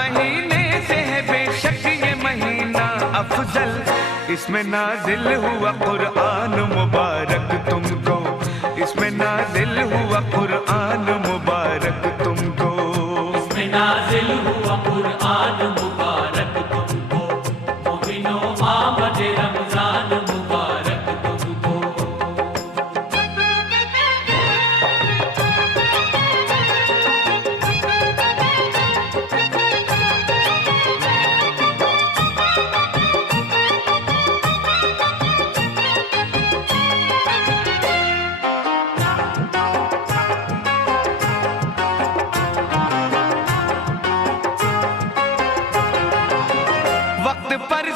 महीने से है बेशक ये महीना अफजल, इसमें नाजिल हुआ कुरान मुबारक तुमको, इसमें नाजिल हुआ कुरान मुबारक तुमको, इसमें नाजिल हुआ कुरान मुबारक तुमको, मोमिनो आमद रमजान मुबारक तुमको। वक्त पर